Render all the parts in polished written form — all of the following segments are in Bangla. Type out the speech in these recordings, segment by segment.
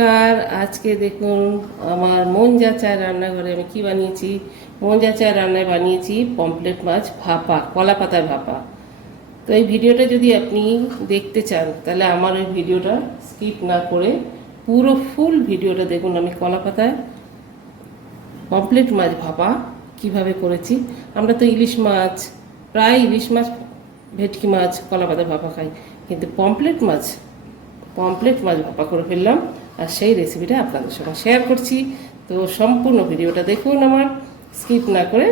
নমস্কার। আজকে দেখুন আমার মন যাচার রান্নাঘরে আমি কি বানিয়েছি। মন যাচার রান্নায় বানিয়েছি পমফ্রেট মাছ ভাপা, কলা পাতায় ভাপা। তো এই ভিডিওটা যদি আপনি দেখতে চান তাহলে আমার ওই ভিডিওটা স্কিপ না করে পুরো ফুল ভিডিওটা দেখুন। আমি কলা পাতায় পমফ্রেট মাছ ভাপা কিভাবে করেছি। আমরা তো ইলিশ মাছ, প্রায় ইলিশ মাছ, ভেটকি মাছ কলা পাতায় ভাপা খাই, কিন্তু পমফ্রেট মাছ ভাপা করে ফেললাম। আর সেই রেসিপিটা আপনাদের সঙ্গে শেয়ার করছি। তো সম্পূর্ণ ভিডিওটা দেখুন, আমার স্কিপ না করে।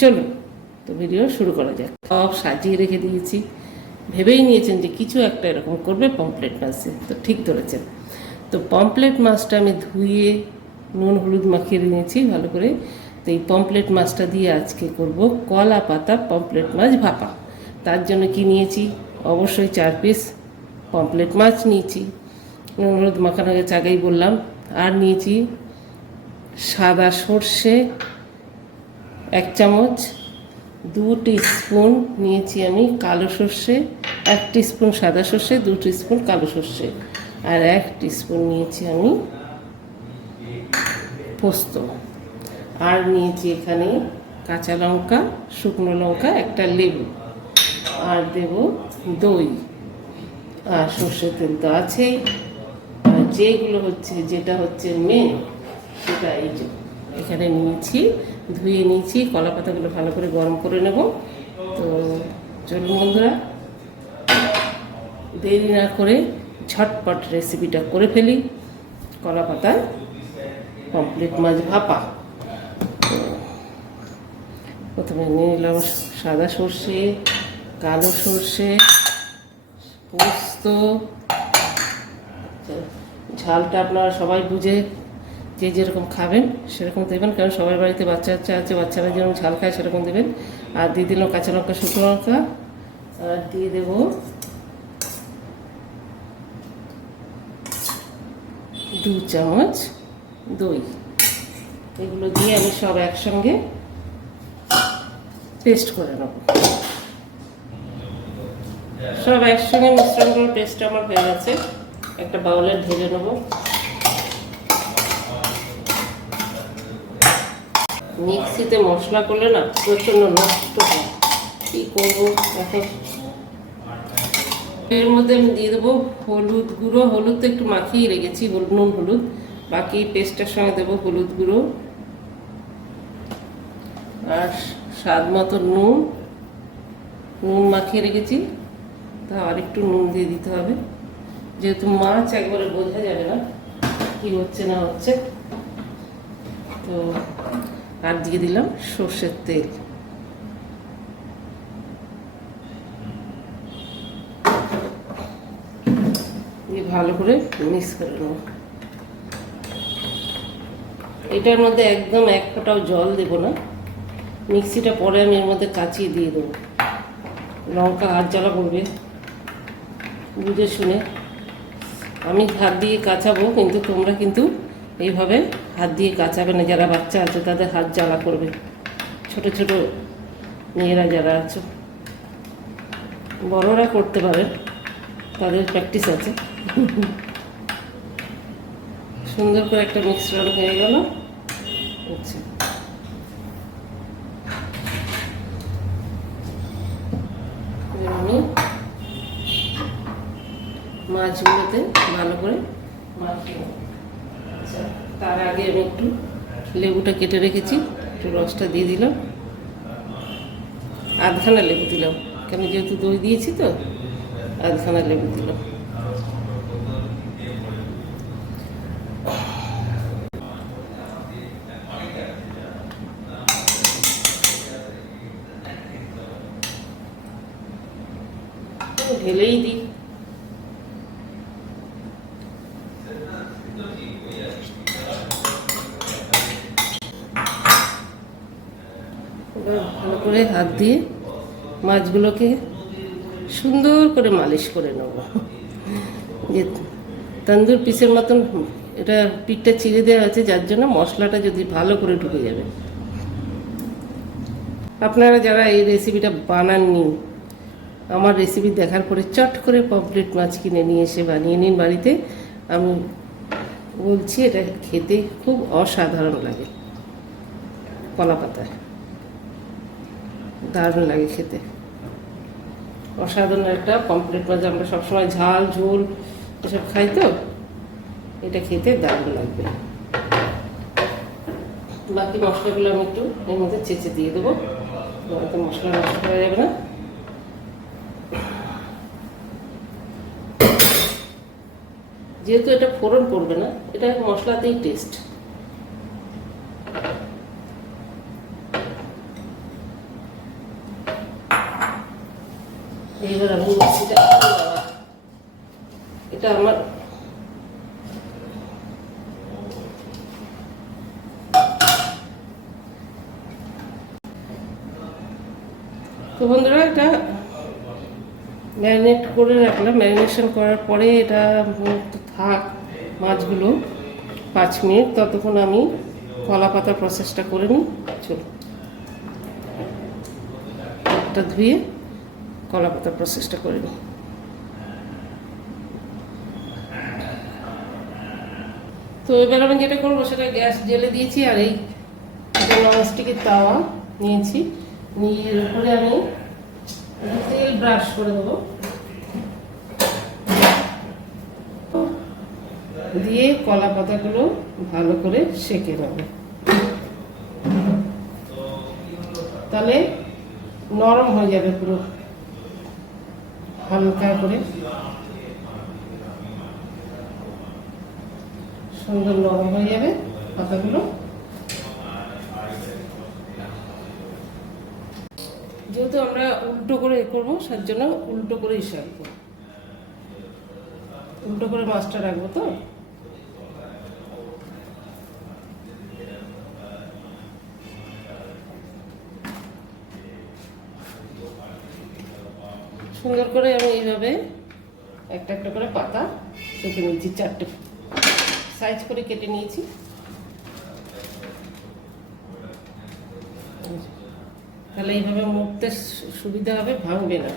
চলুন তো ভিডিও শুরু করা যাক। সব সাজিয়ে রেখে দিয়েছি, ভেবেই নিয়েছেন যে কিছু একটা এরকম করবে পমফ্রেট মাছে, তো ঠিক ধরেছেন। তো পমফ্রেট মাছটা আমি ধুয়ে নুন হলুদ মাখিয়ে নিয়েছি ভালো করে। তো এই পমফ্রেট মাছটা দিয়ে আজকে করব কলা পাতা পমফ্রেট মাছ ভাপা। তার জন্য কি নিয়েছি, অবশ্যই 4 পিস পমফ্রেট মাছ নিয়েছি, নুন হলুদ মাখানোর আগেই বললাম। আর নিয়েছি সাদা সর্ষে 1 চামচ, 2 টিস্পুন নিয়েছি আমি কালো সর্ষে, 1 টিস্পুন সাদা সর্ষে, 2 টিস্পুন কালো সর্ষে, আর 1 টিস্পুন নিয়েছি আমি পোস্ত। আর নিয়েছি এখানে কাঁচা লঙ্কা, শুকনো লঙ্কা, একটা লেবু, আর দেব দই, আর সর্ষের তেল তো আছেই। আর যেটা হচ্ছে মেন, সেটা এই যে এখানে নিয়েছি, ধুয়ে নিয়েছি। কলা পাতাগুলো ভালো করে গরম করে নেব। তো চলুন বন্ধুরা, দেরি না করে ঝটপট রেসিপিটা করে ফেলি। কলা পাতায় পমফ্রেট মাছ ভাপা। প্রথমে নিয়ে নিলাম সাদা সর্ষে, কালো সর্ষে, পোস্ত। ঝালটা আপনারা সবাই বুঝে যে যেরকম খাবেন সেরকম দেবেন, কারণ সবার বাড়িতে বাচ্চা আছে, বাচ্চারা যেরকম ঝাল খায় সেরকম দেবেন। আর দিয়ে দিলাম কাঁচা লঙ্কা, শুকনো লঙ্কা, আর দিয়ে দেব দু চামচ দই। এগুলো দিয়ে আমি সব একসঙ্গে পেস্ট করে নেব। সব একসঙ্গে মিশ্রণ করে পেস্ট আমার হয়ে গেছে। একটা বাউলে ঢেলে নেব। মিক্সিতে মশলা করলে না প্রচণ্ড নষ্ট হয়, কী করবো এখন। এর মধ্যে আমি দিয়ে দেবো হলুদ গুঁড়ো। হলুদ তো একটু মাখিয়ে রেখেছি, নুন হলুদ। বাকি পেস্টের সঙ্গে দেবো হলুদ গুঁড়ো, আর স্বাদ মতো নুন মাখিয়ে রেখেছি। তা আর একটু নুন দিয়ে দিতে হবে, যেহেতু মাছ একবারে বোঝা যাবে না কি হচ্ছে না হচ্ছে। তো আর দিয়ে দিলাম সর্ষের তেল। দিয়ে ভালো করে মিক্স করে নেব। এটার মধ্যে একদম 1 ফোঁটাও জল দেব না। মিক্সিটা পরে আমি এর মধ্যে কাচিয়ে দিয়ে দেবো। লঙ্কা হাত জ্বালা করবে, বুঝে শুনে। আমি হাত দিয়ে কাচাবো, কিন্তু তোমরা কিন্তু এইভাবে হাত দিয়ে কাচাবে না। যারা বাচ্চা আছে তাদের হাত জ্বালা করবে, ছোট ছোট মেয়েরা যারা আছে। বড়রা করতে পারেন, তাদের প্র্যাকটিস আছে। সুন্দর করে একটা মিশ্রণ হয়ে গেল। আচ্ছা, আমি মাছগুলোতে ভালো করে মাখিয়ে নেব। আচ্ছা, তার আগে আমি একটু লেবুটা কেটে রেখেছি, একটু রসটা দিয়ে দিলাম। আধখানা লেবু দিলাম, কেন যেহেতু দই দিয়েছি তো আধখানা লেবু দিলাম। ঢেলেই দিই। ভালো করে হাত দিয়ে মাছগুলোকে সুন্দর করে মালিশ করে নেব। যে তন্দুর পিসের মতন এটা পিঠটা চিড়ে দেওয়া আছে, যার জন্য মশলাটা যদি ভালো করে ঢুকে যাবে। আপনারা যারা এই রেসিপিটা বানাননি, আমার রেসিপি দেখার পরে চট করে পমফ্রেট মাছ কিনে নিয়ে এসে বানিয়ে নিন বাড়িতে। আমি বলছি এটা খেতে খুব অসাধারণ লাগে, কলা পাতায় দারুণ লাগে খেতে, অসাধারণ একটা পমফ্রেট মাছ। আমরা সবসময় ঝাল ঝোল এসব খাই, তো এটা খেতে দারুণ লাগবে। বাকি মশলাগুলো আমি একটু এর মধ্যে চেঁচে দিয়ে দেবো, তো মশলা নষ্ট করা যাবে না। যেহেতু এটা ফোড়ন পড়বে না, এটা মশলাতেই টেস্ট। এইবার আমি মিক্সিটা, এটা আমার তো বন্ধুরা, এটা ম্যারিনেট করে রাখলাম। ম্যারিনেশন করার পরে এটা থাক মাছগুলো 5 মিনিট, ততক্ষণ আমি কলা পাতা প্রসেসটা করে নিই। চলো, এটা ধুয়ে কলা পাতা প্রসেসটা করে নিই। তো এবার আমি যেটা করবো, সেটা গ্যাস জ্বেলে দিয়েছি, আর এই ননস্টিকের তাওয়া নিয়েছি, নিয়ে এর উপরে আমি তেল ব্রাশ করে দেবো, দিয়ে কলা পাতাগুলো ভালো করে সেঁকে নেব, তাহলে নরম হয়ে যাবে পুরো হালকা করে, সুন্দর নরম হয়ে যাবে পাতাগুলো। যেহেতু আমরা উল্টো করে করবো, তার জন্য উল্টো করে রাখবো, উল্টো করে মাছটা রাখবো। তো সুন্দর করে আমি এইভাবে একটা একটা করে পাতা কেটে নিয়েছি, 4টে সাইজ করে কেটে নিয়েছি। তাহলে এইভাবে মুড়তে সুবিধা হবে, ভাঙবে না।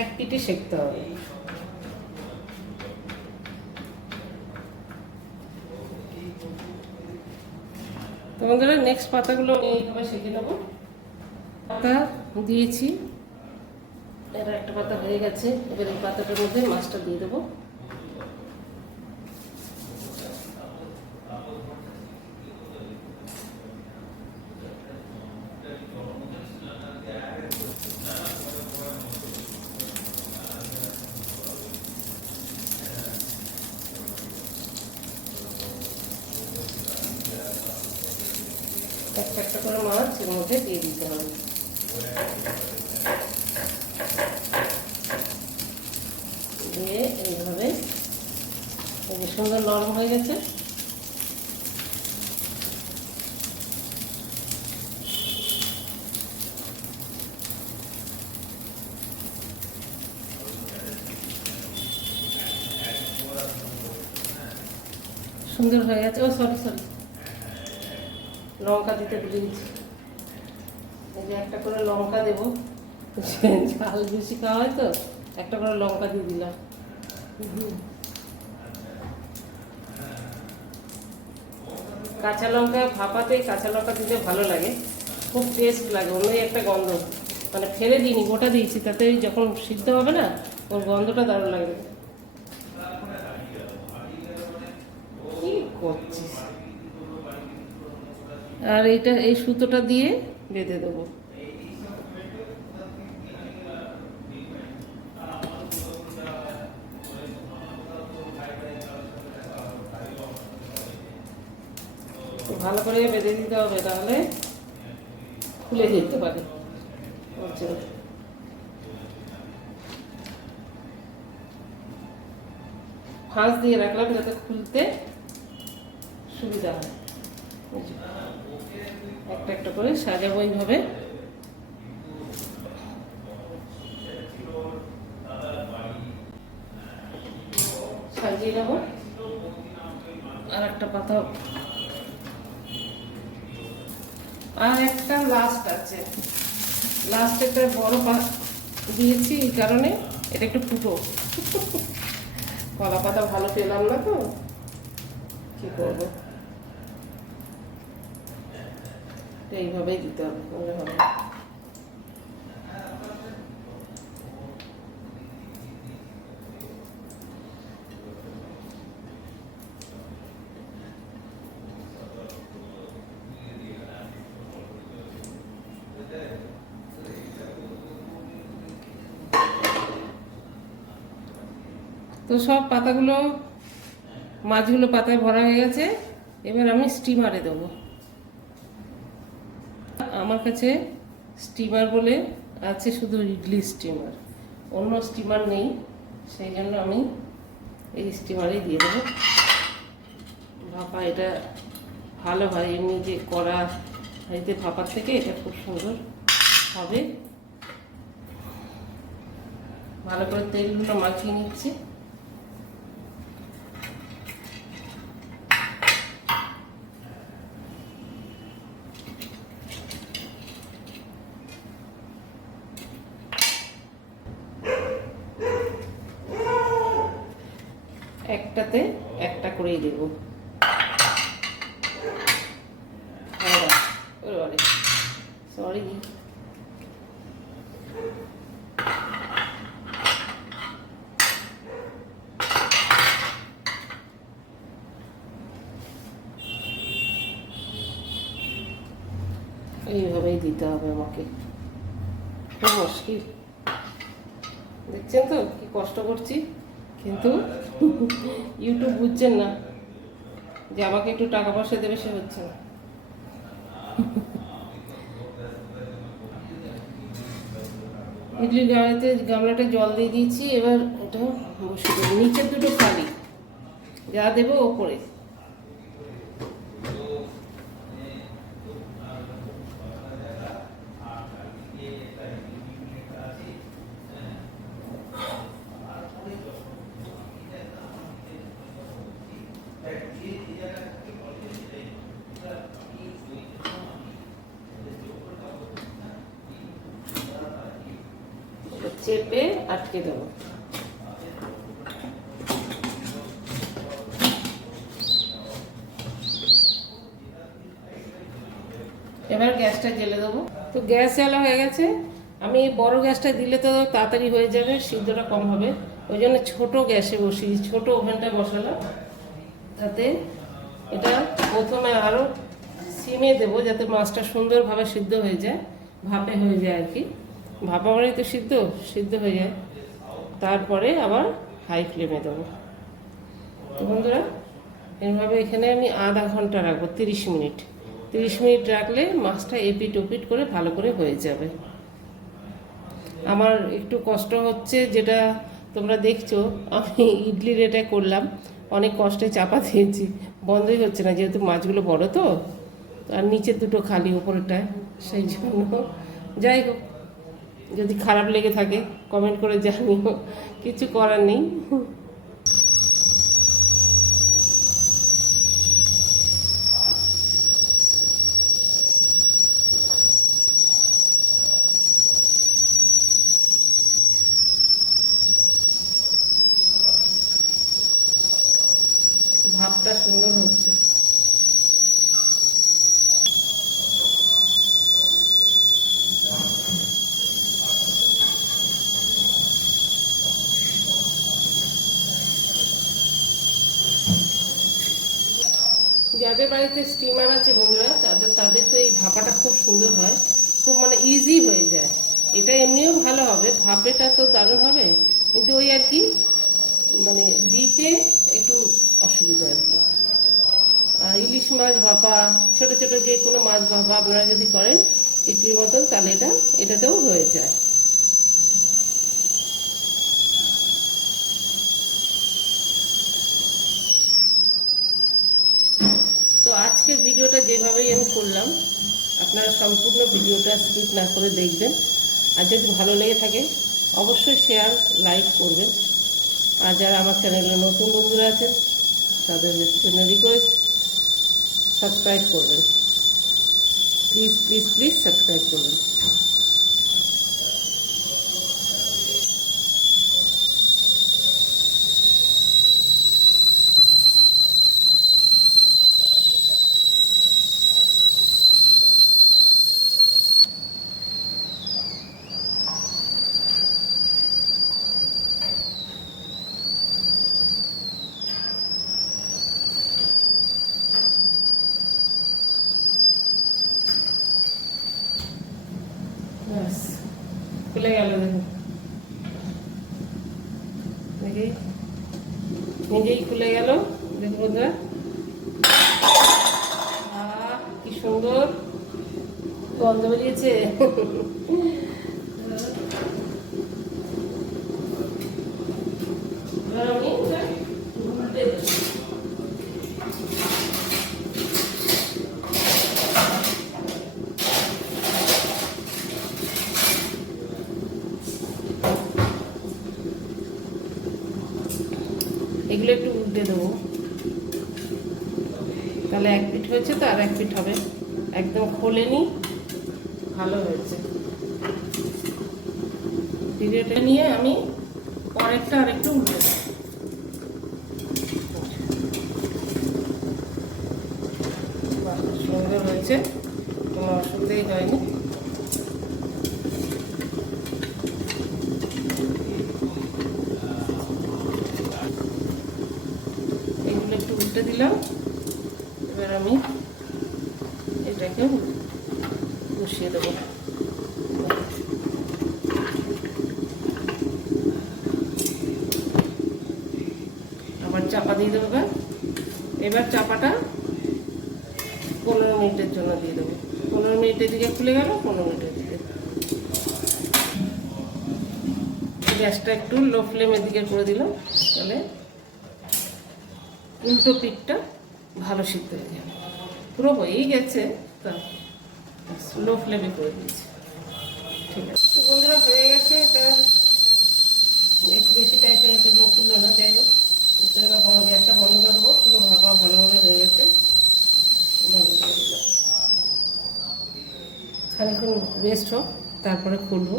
এক পিঠে সেঁকতে হবে। তো বন্ধুরা, নেক্সট পাতাগুলো এইভাবে সেঁকে নেবো। পাতা দিয়েছি, এটা একটা পাতা হয়ে গেছে। এবার এই পাতাটার মধ্যে মাছটা দিয়ে দেবো। একটা একটা করে মাছ এর মধ্যে দিয়ে দিতে হবে। দিয়ে এইভাবে সুন্দর নরম হয়ে গেছে। সুন্দর হয়ে গেছে। ও সরি সরি, লঙ্কা দিতে ভুলে গেছি। এই যে একটা করে লঙ্কা দেবো, ঝাল বেশি খাওয়া হয় তো, একটা করে লঙ্কা দিয়ে দিলাম। কাঁচা লঙ্কা ভাপাতে কাঁচা লঙ্কা দিতে ভালো লাগে, খুব টেস্ট লাগে, অন্যই একটা গন্ধ। মানে ফেলে দিইনি, গোটা দিয়েছি, তাতে যখন সিদ্ধ হবে না, ওর গন্ধটা দারুণ লাগবে। কি করছিস? আর এইটা, এই সুতোটা দিয়ে বেঁধে দেবো। ভালো করে বেঁধে দিতে হবে, তাহলে খুলে যেতে পারে। ফাঁস দিয়ে রাখলাম যাতে খুলতে সুবিধা হয়। একটা একটা করে সাজাবো এইভাবে। সাজিয়ে নেব। আর একটা পাতা, আর একটা লাস্ট আছে, লাস্ট একটা বড় দিয়েছি এই কারণে এটা একটু ফুটো। কলা পাতা ভালো পেলাম না তো, কি করবো, এইভাবেই দিতে হবে, হবে। তো সব পাতাগুলো, মাছগুলো পাতায় ভরা হয়ে গেছে। এবার আমি স্টিমারে দেবো। আমার কাছে স্টিমার বলে আছে শুধু ইডলি স্টিমার, অন্য স্টিমার নেই, সেই জন্য আমি এই স্টিমারেই দিয়ে দেবো। ভাপা এটা ভালো হয়, এমনি যে কড়া হাঁড়িতে ভাপার থেকে এটা খুব সুন্দর হবে। ভালো করে তেলগুলো মাখিয়ে নিচ্ছি। একটাতে একটা করেই দেবো। সরি, এইভাবেই দিতে হবে আমাকে, খুব মুশকিল। দেখছেন তো কি কষ্ট করছি, কিন্তু ইউটিউব বুঝছেন না যে আমাকে একটু টাকা পয়সা দেবে, সে হচ্ছে না। ইডলি গামলাটা জল দিয়ে দিয়েছি, এবার এটা বসিয়ে দেবো। নিচের দুটো খালি, যা দেবো ওপরে। চেপে আটকে দেবো। এবার গ্যাসটা জ্বেলে দেবো। তো গ্যাস জ্বালা হয়ে গেছে। আমি বড় গ্যাসটা দিলে তো তাড়াতাড়ি হয়ে যাবে, সিদ্ধটা কম হবে, ওই জন্য ছোটো গ্যাসে বসিয়ে, ছোটো ওভেনটা বসালাম। তাতে এটা প্রথমে আরও সিমে দেবো, যাতে মাছটা সুন্দরভাবে সিদ্ধ হয়ে যায়, ভাপে হয়ে যায় আর কি। ভাপা মানেই তো সিদ্ধ হয়ে যায়। তারপরে আবার হাই ফ্লেমে দেবো। তো বন্ধুরা, এভাবে এখানে আমি আধা ঘন্টা রাখবো, 30 মিনিট। 30 মিনিট রাখলে মাছটা এপিট ওপিট করে ভালো করে হয়ে যাবে। আমার একটু কষ্ট হচ্ছে, যেটা তোমরা দেখছো, আমি ইডলির এটা করলাম, অনেক কষ্টে চাপা দিয়েছি, বন্ধই হচ্ছে না, যেহেতু মাছগুলো বড় তো, আর নিচের দুটো খালি, উপরেরটায়, সেই জন্য। যাই হোক, যদি খারাপ লেগে থাকে কমেন্ট করে জানিও, কিছু করার নেই। ভাবটা সুন্দর হচ্ছে। যাদের বাড়িতে স্টিমার আছে বন্ধুরা, তাদের তো এই ভাপাটা খুব সুন্দর হয়, খুব মানে ইজি হয়ে যায়। এটা এমনিও ভালো হবে, ভাপেটা তো দারুণ হবে, কিন্তু ওই আর কি, মানে দিতে একটু অসুবিধা আর কি। আর ইলিশ মাছ ভাপা, ছোট ছোট যে কোনো মাছ ভাপা আপনারা যদি করেন ইডলির মতন, তাহলে এটাতেও হয়ে যায়। তো আজকের ভিডিওটা যেভাবেই আমি করলাম, আপনারা সম্পূর্ণ ভিডিওটা স্কিপ না করে দেখবেন। আর যদি ভালো লেগে থাকে অবশ্যই শেয়ার লাইক করবেন। আর যারা আমার চ্যানেলে নতুন বন্ধুরা আছেন তাদের জন্য রিকোয়েস্ট, সাবস্ক্রাইব করবেন, প্লিজ প্লিজ প্লিজ সাবস্ক্রাইব করবেন। ব্যাস খুলে গেল, দেখুন দেখি নিজেই খুলে গেল। দেখুন বন্ধুরা, কি সুন্দর গন্ধ বেরিয়েছে। এবার আমি উল্টে দেব। এগুলো একটু উল্টে দেবো, তাহলে এক পিঠ হয়েছে তো আর এক পিঠ হবে। একদম খোলেনি, ভালো হয়েছে। ভিডিওটা নিয়ে আমি পরেরটা আরেকটু উল্টে দেবো। সুন্দর হয়েছে, কোনো অসুবিধাই হয়নি। এগুলো একটু উল্টে দিলাম। এবার আমি এটাকে বসিয়ে দেবো। আবার চাপা দিয়ে দেবো। এবার চাপাটা 15 মিনিটের জন্য দিয়ে দেবো। 15 মিনিটের দিকে খুলে গেল, 15 মিনিটের দিকে। গ্যাসটা একটু লো ফ্লেমের দিকে করে দিলাম, তাহলে উল্টো পিঠটা ভালো সিদ্ধ হয়ে যাবে। পুরো হয়েই গেছে, তা লো ফ্লেমে করে দিয়েছি। ঠিক আছে বন্ধুরা, হয়ে গেছে। এটা একটু বেশি টাইট হয়ে গেছে, খুললো না। যাই হোক, এবার আমার গ্যাসটা বন্ধ করে দেবো। পুরো ভাপা ভালোভাবে হয়ে গেছে, বন্ধ করে দিলাম। খানিকক্ষণ রেস্ট হোক, তারপরে খুলবো।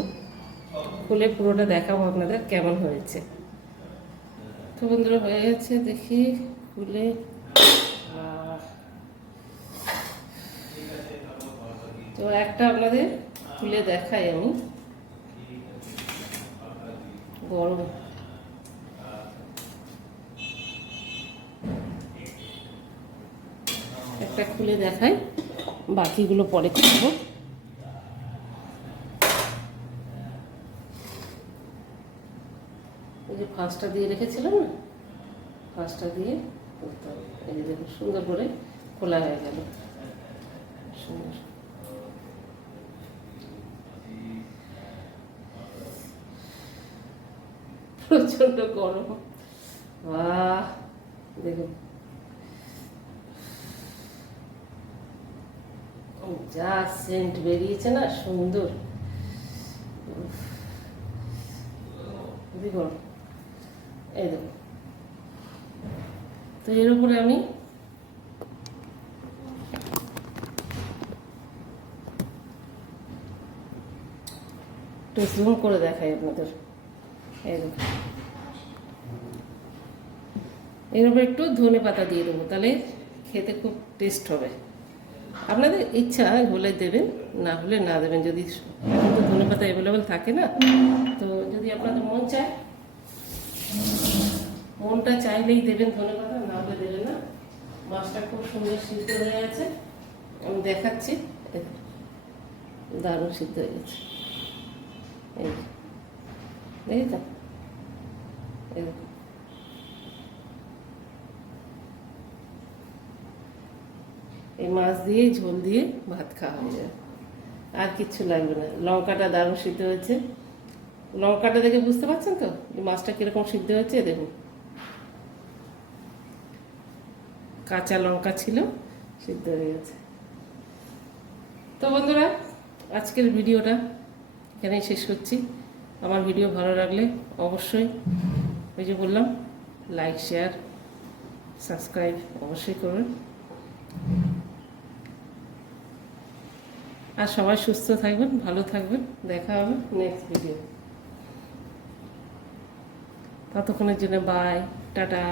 খুলে পুরোটা দেখাবো আপনাদের কেমন হয়েছে। তো বন্ধুরা, হয়ে গেছে, দেখি খুলে। তো একটা আপনাদের খুলে দেখাই আমি, গরম। একটা খুলে দেখাই, বাকিগুলো পরে করবো। এই যে ফাঁসটা দিয়ে রেখেছিলাম না, ফাঁসটা দিয়ে করতে হবে। এই যে দেখুন, সুন্দর করে খোলা হয়ে গেল, সুন্দর। প্রচন্ড গরম, বাহ দেখুন যা সেন্ট বেরিয়েছে না, সুন্দর। গরম, এই দেখুন। তো এর উপরে আমি একটু জুম করে দেখাই আপনাদের। এই দেখুন, এর উপরে একটু ধনে পাতা দিয়ে দেবো, তাহলে খেতে খুব টেস্ট হবে। আপনাদের ইচ্ছা হলে দেবেন, না হলে না দেবেন। যদি ধনে পাতা অ্যাভেলেবেল থাকে না, তো যদি আপনাদের মন চায়, মনটা চাইলেই দেবেন ধনে পাতা, না হলে দেবেন না। মাছটা খুব সুন্দর সিদ্ধ হয়ে গেছে, আমি দেখাচ্ছি। দারুণ সিদ্ধ হয়ে গেছে, এই দেখি তো। এই দেখুন, এই মাছ দিয়ে ঝোল দিয়ে ভাত খাওয়া হয়ে যাবে, আর কিচ্ছু লাগবে না। লঙ্কাটা দারুণ সিদ্ধ হয়েছে, লঙ্কাটা দেখে বুঝতে পারছেন তো মাছটা কীরকম সিদ্ধ হয়েছে। দেখুন, কাঁচা লঙ্কা ছিল, সিদ্ধ হয়ে গেছে। তো বন্ধুরা, আজকের ভিডিওটা এখানেই শেষ করছি। আমার ভিডিও ভালো লাগলে অবশ্যই ওই যে বললাম, লাইক শেয়ার সাবস্ক্রাইব অবশ্যই করবেন। আর সবাই সুস্থ থাকবেন, ভালো থাকবেন। দেখা হবে নেক্সট ভিডিও। ততক্ষণের জন্য বাই, টাটা।